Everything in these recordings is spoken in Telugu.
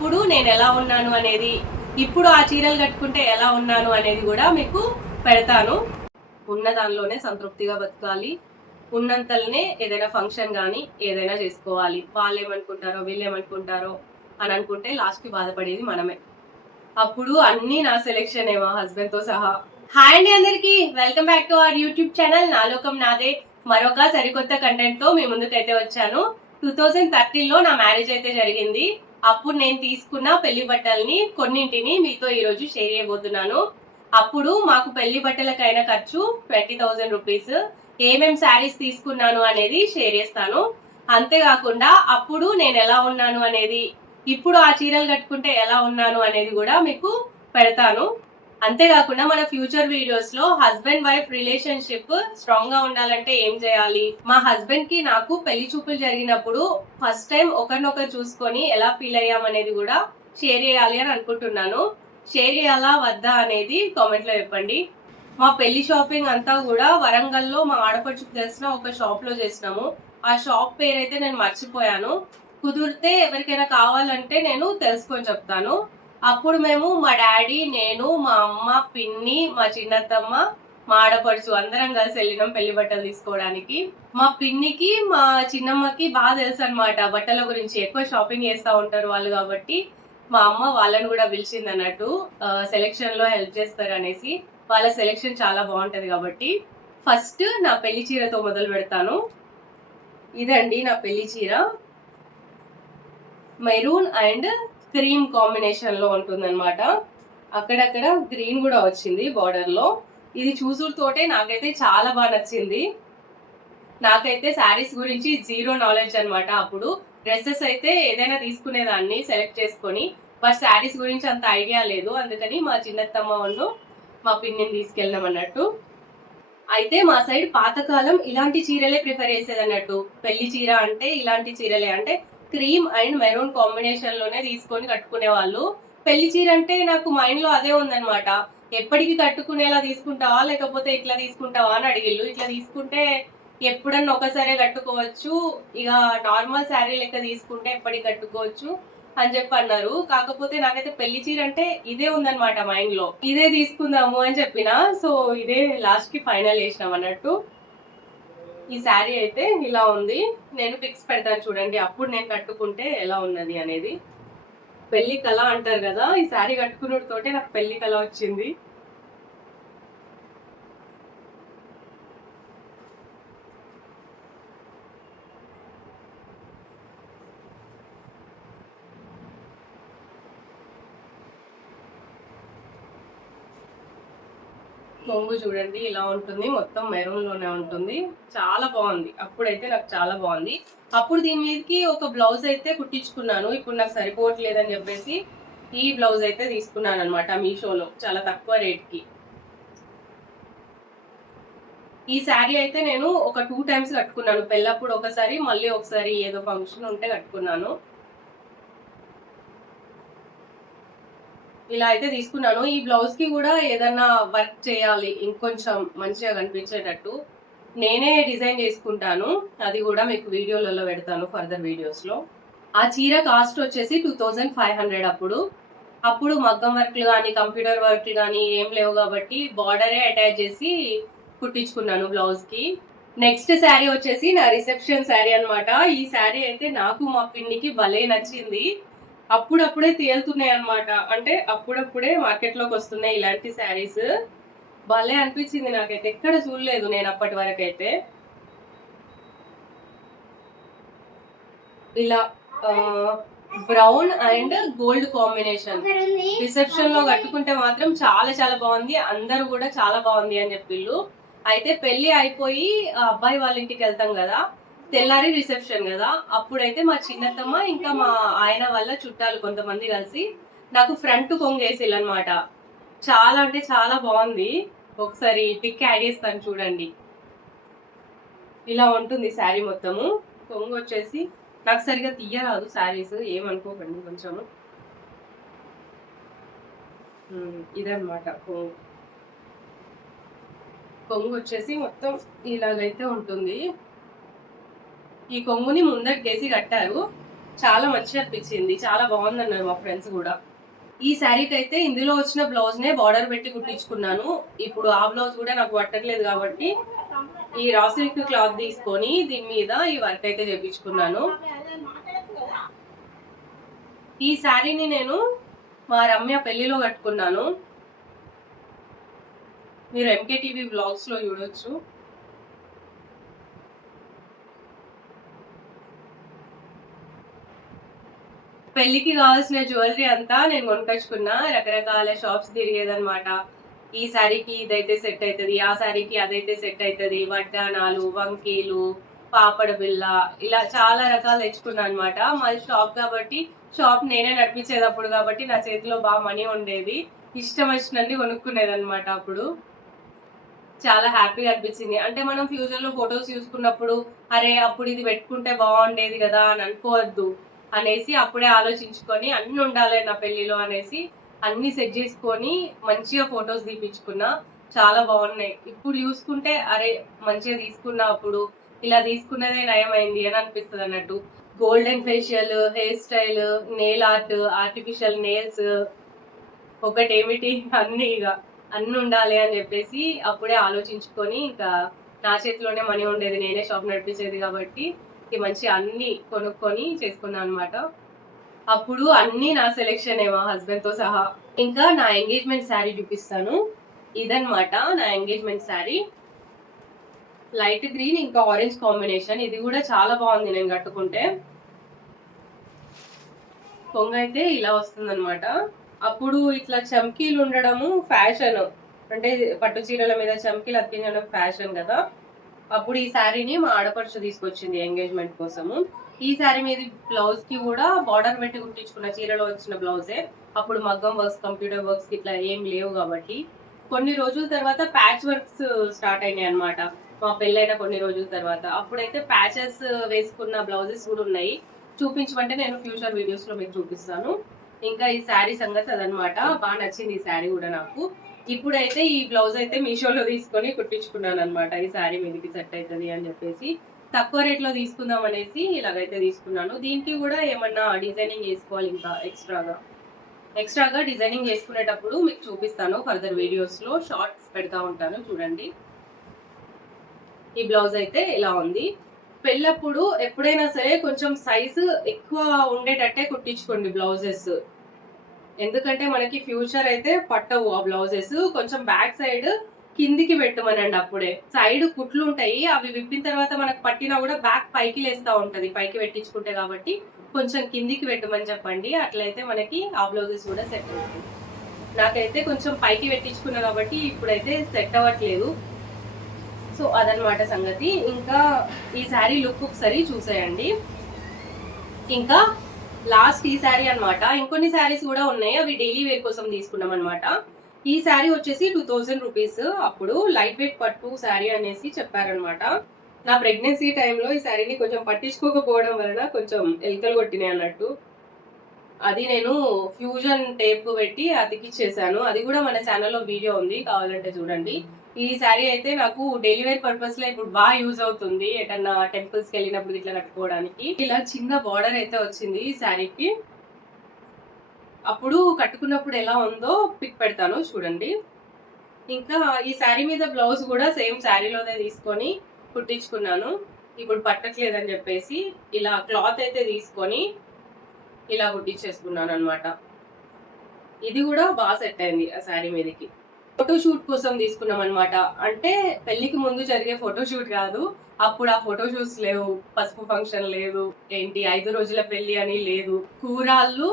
అప్పుడు నేను ఎలా ఉన్నాను అనేది, ఇప్పుడు ఆ చీరలు కట్టుకుంటే ఎలా ఉన్నాను అనేది కూడా మీకు పెడతాను. ఉన్న దానిలోనే సంతృప్తిగా బతకాలి, ఉన్నంతలనే ఏదైనా ఫంక్షన్ కానీ ఏదైనా చేసుకోవాలి. వాళ్ళు ఏమనుకుంటారో వీళ్ళు ఏమనుకుంటారో అని అనుకుంటే లాస్ట్కి బాధపడేది మనమే. అప్పుడు అన్ని నా సెలెక్షన్ మా హస్బెండ్ తో సహా. హాయ్ అండి అందరికి, welcome back to our YouTube channel Nalokam Nade. మరొక సరికొత్త కంటెంట్ తో మీ ముందుకైతే వచ్చాను. 2013లో నా మ్యారేజ్ అయితే జరిగింది. అప్పుడు నేను తీసుకున్న పెళ్లి బట్టల్ని కొన్నింటిని మీతో ఈ రోజు షేర్ చేయబోతున్నాను. అప్పుడు మాకు పెళ్లి బట్టలకైన ఖర్చు 20,000 రూపీస్. ఏమేం శారీస్ తీసుకున్నాను అనేది షేర్ చేస్తాను. అంతేకాకుండా అప్పుడు నేను ఎలా ఉన్నాను అనేది, ఇప్పుడు ఆ చీరలు కట్టుకుంటే ఎలా ఉన్నాను అనేది కూడా మీకు పెడతాను. అంతేకాకుండా మన ఫ్యూచర్ వీడియోస్ లో హస్బెండ్ వైఫ్ రిలేషన్షిప్ స్ట్రాంగ్ గా ఉండాలంటే ఏం చేయాలి, మా హస్బెండ్ కి నాకు పెళ్లి చూపులు జరిగినప్పుడు ఫస్ట్ టైం ఒకరినొకరు చూసుకొని ఎలా ఫీల్ అయ్యాం అనేది కూడా షేర్ చేయాలి అని అనుకుంటున్నాను. షేర్ చేయాలా వద్దా అనేది కామెంట్ లో చెప్పండి. మా పెళ్లి షాపింగ్ అంతా కూడా వరంగల్లో మా ఆడపడుచుకు తెలిసిన ఒక షాప్ లో చేసినాము. ఆ షాప్ పేరైతే నేను మర్చిపోయాను. కుదిరితే ఎవరికైనా కావాలంటే నేను తెలుసుకొని చెప్తాను. అప్పుడు మేము మా డాడీ, నేను, మా అమ్మ, పిన్ని, మా చిన్నత్తమ్మ, మా ఆడపడుచు అందరం కలిసి వెళ్ళినాం పెళ్లి బట్టలు తీసుకోవడానికి. మా పిన్నికి మా చిన్నమ్మకి బాగా తెలుసు అనమాట బట్టల గురించి, ఎక్కువ షాపింగ్ చేస్తూ ఉంటారు వాళ్ళు. కాబట్టి మా అమ్మ వాళ్ళని కూడా పిలిచింది అన్నట్టు, సెలెక్షన్ లో హెల్ప్ చేస్తారు అనేసి. వాళ్ళ సెలెక్షన్ చాలా బాగుంటది కాబట్టి. ఫస్ట్ నా పెళ్లి చీరతో మొదలు పెడతాను. ఇదండి నా పెళ్లి చీర. మెరూన్ అండ్ క్రీమ్ కాంబినేషన్ లో ఉంటుంది అనమాట. అక్కడక్కడ గ్రీన్ కూడా వచ్చింది బార్డర్ లో. ఇది చూసుడుతోటే నాకైతే చాలా బాగా నచ్చింది. నాకైతే శారీస్ గురించి జీరో నాలెడ్జ్ అనమాట. అప్పుడు డ్రెస్సెస్ అయితే ఏదైనా తీసుకునేదాన్ని సెలెక్ట్ చేసుకొని, బట్ శారీస్ గురించి అంత ఐడియా లేదు. అందుకని మా చిన్నత్తమ్మ వాళ్ళు మా పిన్నిని తీసుకెళ్ళినాం అన్నట్టు. అయితే మా సైడ్ పాతకాలం ఇలాంటి చీరలే ప్రిఫర్ చేసేది అన్నట్టు. పెళ్లి చీర అంటే ఇలాంటి చీరలే, అంటే క్రీమ్ అండ్ మెరూన్ కాంబినేషన్ లోనే తీసుకొని కట్టుకునే వాళ్ళు. పెళ్లి చీర అంటే నాకు మైండ్ లో అదే ఉందన్నమాట. ఎప్పటికి కట్టుకునేలా తీసుకుంటావా లేకపోతే ఇట్లా తీసుకుంటావా అని అడిగిళ్ళు. ఇట్లా తీసుకుంటే ఎప్పుడన్నా ఒకసారి కట్టుకోవచ్చు, ఇక నార్మల్ శారీ లెక్క తీసుకుంటే ఎప్పటికి కట్టుకోవచ్చు అని చెప్పి అన్నారు. కాకపోతే నాకైతే పెళ్లి చీర అంటే ఇదే ఉందన్నమాట మైండ్ లో, ఇదే తీసుకుందాము అని చెప్పిన. సో ఇదే లాస్ట్ కి ఫైనల్ చేసినాం అన్నట్టు. ఈ శారీ అయితే ఇలా ఉంది. నేను పిక్స్ పెడతాను చూడండి, అప్పుడు నేను కట్టుకుంటే ఎలా ఉన్నది అనేది. పెళ్లి కళ అంటారు కదా, ఈ శారీ కట్టుకున్నతోటే నాకు పెళ్లి కళ వచ్చింది. కొంగు చూడండి ఇలా ఉంటుంది, మొత్తం మెరూన్ లోనే ఉంటుంది. చాలా బాగుంది. అప్పుడైతే నాకు చాలా బాగుంది. అప్పుడు దీని మీదకి ఒక బ్లౌజ్ అయితే కుట్టించుకున్నాను. ఇప్పుడు నాకు సరిపోవట్లేదని చెప్పేసి ఈ బ్లౌజ్ అయితే తీసుకున్నాను అనమాట మీషోలో, చాలా తక్కువ రేట్ కి. ఈ శారీ అయితే నేను ఒక 2 టైమ్స్ కట్టుకున్నాను. పెళ్ళప్పుడు ఒకసారి, మళ్ళీ ఒకసారి ఏదో ఫంక్షన్ ఉంటే కట్టుకున్నాను. ఇలా అయితే తీసుకున్నాను. ఈ బ్లౌజ్ కి కూడా ఏదన్నా వర్క్ చేయాలి ఇంకొంచెం మంచిగా కనిపించేటట్టు, నేనే డిజైన్ చేసుకుంటాను. అది కూడా మీకు వీడియోలలో పెడతాను ఫర్దర్ వీడియోస్ లో. ఆ చీర కాస్ట్ వచ్చేసి 2500. అప్పుడు మగ్గం వర్క్లు కానీ కంప్యూటర్ వర్క్లు కానీ ఏం లేవు కాబట్టి బార్డరే అటాచ్ చేసి కుట్టించుకున్నాను బ్లౌజ్ కి. నెక్స్ట్ శారీ వచ్చేసి నా రిసెప్షన్ శారీ అనమాట. ఈ శారీ అయితే నాకు మా పిన్నికి భలే నచ్చింది. అప్పుడప్పుడే తేలుతున్నాయి అనమాట, అంటే అప్పుడప్పుడే మార్కెట్ లోకి వస్తున్నాయి ఇలాంటి శారీస్. భలే అనిపించింది నాకైతే, ఎక్కడ చూడలేదు నేను అప్పటి వరకు అయితే. ఇలా brown and gold combination reception లో కట్టుకుంటే మాత్రం చాలా చాలా బాగుంది. అందరూ కూడా చాలా బాగుంది అని చెప్పిళ్ళు. అయితే పెళ్లి అయిపోయి అబ్బాయి వాళ్ళ ఇంటికి వెళ్తాం కదా, తెల్లారి రిసెప్షన్ కదా, అప్పుడైతే మా చిన్నత్తమ్మ ఇంకా మా ఆయన వాళ్ళ చుట్టాలు కొంతమంది కలిసి నాకు ఫ్రంట్ కొంగేసిల్లు అనమాట. చాలా అంటే చాలా బాగుంది. ఒకసారి పిక్ యాడ్ చేస్తాను చూడండి. ఇలా ఉంటుంది శారీ మొత్తము. కొంగు వచ్చేసి నాకు సరిగా తీయరాదు శారీస్, ఏమనుకోకండి కొంచెము. ఇదనమాట కొంగు. కొంగు వచ్చేసి మొత్తం ఇలాగైతే ఉంటుంది. ఈ కొంగుని ముందరికేసి కట్టారు. చాలా మంచిగా అనిపించింది, చాలా బాగుంది అన్నారు మా ఫ్రెండ్స్ కూడా. ఈ శారీకి అయితే ఇందులో వచ్చిన బ్లౌజ్ నే బార్డర్ పెట్టి కుట్టించుకున్నాను. ఇప్పుడు ఆ బ్లౌజ్ కూడా నాకు పట్టట్లేదు కాబట్టి ఈ రా సిల్క్ క్లాత్ తీసుకొని దీని మీద ఈ వర్క్ అయితే చేపించుకున్నాను. ఈ శారీని నేను మా రమ్య పెళ్లిలో కట్టుకున్నాను. మీరు ఎంకేటీవీ బ్లాగ్స్ లో చూడొచ్చు. పెళ్లికి కావాల్సిన జ్యువెలరీ అంతా నేను కొనుకొచ్చుకున్నా. రకరకాల షాప్స్ తిరిగేదన్నమాట. ఈ శారీకి ఇదైతే సెట్ అవుతుంది, ఆ శారీకి అదైతే సెట్ అవుతుంది, వడ్డానాలు, వంకీలు, పాపడ బిళ్ళ, ఇలా చాలా రకాలు తెచ్చుకున్నా అనమాట. మాది షాప్ కాబట్టి షాప్ నేనే నడిపించేటప్పుడు కాబట్టి నా చేతిలో బాగా మనీ ఉండేది. ఇష్టం వచ్చినన్ని కొనుక్కునేది అనమాట. అప్పుడు చాలా హ్యాపీగా అనిపించింది. అంటే మనం ఫ్యూచర్ లో ఫొటోస్ చూసుకున్నప్పుడు అరే అప్పుడు ఇది పెట్టుకుంటే బాగుండేది కదా అని అనుకోవద్దు అనేసి అప్పుడే ఆలోచించుకొని అన్ని ఉండాలి నా పెళ్లిలో అనేసి అన్ని సెట్ చేసుకొని మంచిగా ఫొటోస్ తీపించుకున్నా. చాలా బాగున్నాయి. ఇప్పుడు చూసుకుంటే అరే మంచిగా తీసుకున్నా, అప్పుడు ఇలా తీసుకున్నదే నయమైంది అని అనిపిస్తుంది అన్నట్టు. Golden facial, hair style, nail art, artificial nails, ఒకటేమిటి అన్ని ఇక అన్ని ఉండాలి అని చెప్పేసి అప్పుడే ఆలోచించుకొని ఇంకా నా చేతిలోనే మనీ ఉండేది, నేనే షాప్ నడిపించేది కాబట్టి మంచి అన్ని కొనుక్కొని చేసుకున్నాను అనమాట. అప్పుడు అన్ని నా సెలెక్షన్ మా హస్బెండ్ తో సహా. ఇంకా నా ఎంగేజ్మెంట్ శారీ చూపిస్తాను. ఇదన్నమాట నా ఎంగేజ్మెంట్ శారీ. లైట్ గ్రీన్ ఇంకా ఆరెంజ్ కాంబినేషన్. ఇది కూడా చాలా బాగుంది నేను కట్టుకుంటే. కొంగ అయితే ఇలా వస్తుంది అనమాట. అప్పుడు ఇట్లా చమ్కీలు ఉండడము ఫ్యాషన్, అంటే పట్టు చీరల మీద చమ్కీలు అతికించడం ఫ్యాషన్ కదా. అప్పుడు ఈ శారీని మా ఆడపడుచు తీసుకొచ్చింది ఎంగేజ్మెంట్ కోసము. ఈ శారీ మీద బ్లౌజ్ కి కూడా బార్డర్ పెట్టి కుట్టించుకున్న చీరలో వచ్చిన బ్లౌజే. అప్పుడు మగ్గం వర్క్స్, కంప్యూటర్ వర్క్స్ ఇట్లా ఏం లేవు కాబట్టి కొన్ని రోజుల తర్వాత ప్యాచ్ వర్క్స్ స్టార్ట్ అయినాయి అనమాట. మా పెళ్ళైన కొన్ని రోజుల తర్వాత అప్పుడైతే ప్యాచెస్ వేసుకున్న బ్లౌజెస్ కూడా ఉన్నాయి. చూపించమంటే నేను ఫ్యూచర్ వీడియోస్ లో మీకు చూపిస్తాను. ఇంకా ఈ శారీ సంగతి అదనమాట. బాగా నచ్చింది ఈ శారీ కూడా నాకు. ఇప్పుడైతే ఈ బ్లౌజ్ అయితే మీషోలో తీసుకొని కుట్టించుకున్నాను అనమాట. ఈ శారీ మీదకి సెట్ అవుతుంది అని చెప్పేసి తక్కువ రేట్ లో తీసుకుందాం అనేసి ఇలాగైతే తీసుకున్నాను. దీనికి కూడా ఏమన్నా డిజైనింగ్ చేసుకోవాలి ఇంకా ఎక్స్ట్రాగా డిజైనింగ్ చేసుకునేటప్పుడు మీకు చూపిస్తాను. ఫర్దర్ వీడియోస్ లో షార్ట్స్ పెడతా ఉంటాను చూడండి. ఈ బ్లౌజ్ అయితే ఇలా ఉంది. పెళ్ళప్పుడు ఎప్పుడైనా సరే కొంచెం సైజు ఎక్కువ ఉండేటట్టే కుట్టించుకోండి బ్లౌజెస్. ఎందుకంటే మనకి ఫ్యూచర్ అయితే పట్టవు ఆ బ్లౌజెస్. కొంచెం బ్యాక్ సైడ్ కిందికి పెట్టమనండి. అప్పుడే సైడ్ కుట్లు ఉంటాయి, అవి విప్పిన తర్వాత మనకు పట్టినా కూడా బ్యాక్ పైకి లేస్తా ఉంటది పైకి పెట్టించుకుంటే. కాబట్టి కొంచెం కిందికి పెట్టమని చెప్పండి. అట్లయితే మనకి ఆ బ్లౌజెస్ కూడా సెట్ అవుతాయి. నాకైతే కొంచెం పైకి పెట్టించుకున్నా కాబట్టి ఇప్పుడైతే సెట్ అవ్వట్లేదు. సో అదనమాట సంగతి. ఇంకా ఈ శారీ లుక్ ఒకసారి చూసేయండి. ఇంకా లాస్ట్ ఈ శారీ అనమాట. ఇంకొన్ని శారీస్ కూడా ఉన్నాయి, అవి డైలీ వేర్ కోసం తీసుకున్నాం అనమాట. ఈ శారీ వచ్చేసి 2000 రూపీస్. అప్పుడు లైట్ వెయిట్ పట్టు శారీ అనేసి చెప్పారనమాట. నా ప్రెగ్నెన్సీ టైంలో ఈ శారీని కొంచెం పట్టించుకోకపోవడం వలన కొంచెం ఎలుకలు కొట్టినాయి అన్నట్టు. అది నేను ఫ్యూజన్ టేప్ పెట్టి అతికిచ్చేసాను. అది కూడా మన ఛానల్లో వీడియో ఉంది, కావాలంటే చూడండి. ఈ శారీ అయితే నాకు డైలీ వేర్ పర్పస్ లో ఇప్పుడు బాగా యూజ్ అవుతుంది. ఎటన్నా టెంపుల్స్ కి వెళ్ళినప్పుడు ఇట్లా కట్టుకోవడానికి. ఇలా చిన్న బార్డర్ అయితే వచ్చింది ఈ శారీకి. అప్పుడు కట్టుకున్నప్పుడు ఎలా ఉందో పిక్ పెడతాను చూడండి. ఇంకా ఈ శారీ మీద బ్లౌజ్ కూడా సేమ్ శారీలోనే తీసుకొని కుట్టించుకున్నాను. ఇప్పుడు పట్టట్లేదని చెప్పేసి ఇలా క్లాత్ అయితే తీసుకొని ఇలా కుట్టించేసుకున్నాను అనమాట. ఇది కూడా బాగా సెట్ అయింది ఆ శారీ మీదకి. ఫోటోషూట్ కోసం తీసుకున్నాం అనమాట. అంటే పెళ్లికి ముందు జరిగే ఫోటోషూట్ కాదు. అప్పుడు ఆ ఫోటోషూట్స్ లేవు, పసుపు ఫంక్షన్ లేదు, ఏంటి 5 రోజుల పెళ్లి అని లేదు. కూరాళ్ళు,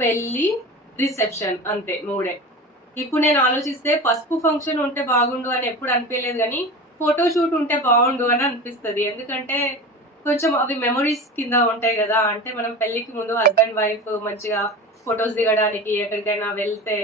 పెళ్లి, రిసెప్షన్, అంతే 3. ఇప్పుడు నేను ఆలోచిస్తే పసుపు ఫంక్షన్ ఉంటే బాగుండు అని ఎప్పుడు అనిపించలేదు, కానీ ఫోటోషూట్ ఉంటే బాగుండు అని అనిపిస్తుంది. ఎందుకంటే కొంచెం అవి మెమరీస్ కింద ఉంటాయి కదా. అంటే మనం పెళ్లికి ముందు హస్బెండ్ వైఫ్ మంచిగా ఫొటోస్ దిగడానికి ఎక్కడికైనా వెళ్తే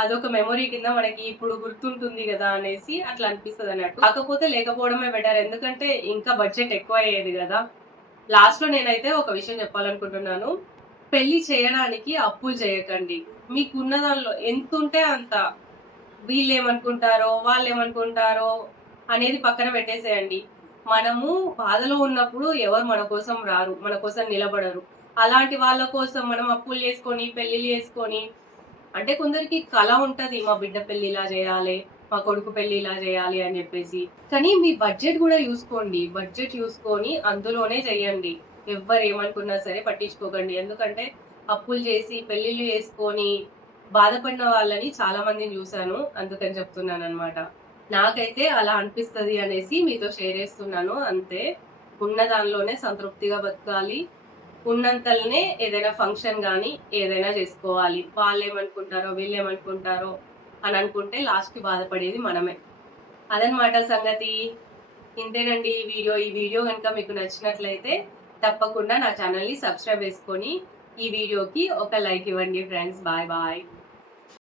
అదొక మెమొరీ కింద మనకి ఇప్పుడు గుర్తుంటుంది కదా అనేసి అట్లా అనిపిస్తుంది అన్నట్టు. కాకపోతే లేకపోవడమే బెటర్, ఎందుకంటే ఇంకా బడ్జెట్ ఎక్కువ అయ్యేది కదా. లాస్ట్ లో నేనైతే ఒక విషయం చెప్పాలనుకుంటున్నాను. పెళ్లి చేయడానికి అప్పులు చేయకండి. మీకున్న దానిలో ఎంత ఉంటే అంత, వీళ్ళు ఏమనుకుంటారో వాళ్ళు ఏమనుకుంటారో అనేది పక్కన పెట్టేసేయండి. మనము బాధలో ఉన్నప్పుడు ఎవరు మన కోసం రారు, మన కోసం నిలబడరు. అలాంటి వాళ్ళ కోసం మనం అప్పులు చేసుకొని పెళ్లిళ్ళు చేసుకొని, అంటే కొందరికి కళ ఉంటది మా బిడ్డ పెళ్లి ఇలా చేయాలి, మా కొడుకు పెళ్లి ఇలా చేయాలి అని చెప్పేసి. కానీ మీ బడ్జెట్ కూడా చూసుకోండి. బడ్జెట్ చూసుకొని అందులోనే చెయ్యండి. ఎవ్వరు ఏమనుకున్నా సరే పట్టించుకోకండి. ఎందుకంటే అప్పులు చేసి పెళ్లిళ్ళు చేసుకొని బాధపడిన వాళ్ళని చాలా మందిని చూశాను. అందుకని చెప్తున్నానన్నమాట. నాకైతే అలా అనిపిస్తది అనేసి మీతో షేర్ చేస్తున్నాను అంతే. ఉన్న దానిలోనే సంతృప్తిగా బతకాలి. ఉన్నంతల్నే ఏదైనా ఫంక్షన్ గానీ, ఏదైనా చేసుకోవాలి. వాళ్ళేమనుకుంటారో, వీళ్ళేమనుకుంటారో అని అనుకుంటే లాస్ట్‌కి బాధపడేది మనమే. అదనమాట సంగతి. ఇంతేనండి ఈ వీడియో. ఈ వీడియో గనుక మీకు నచ్చినట్లయితే తప్పకుండా నా ఛానల్‌ని సబ్స్క్రైబ్ చేసుకొని, ఈ వీడియోకి ఒక లైక్ ఇవ్వండి ఫ్రెండ్స్. Bye bye.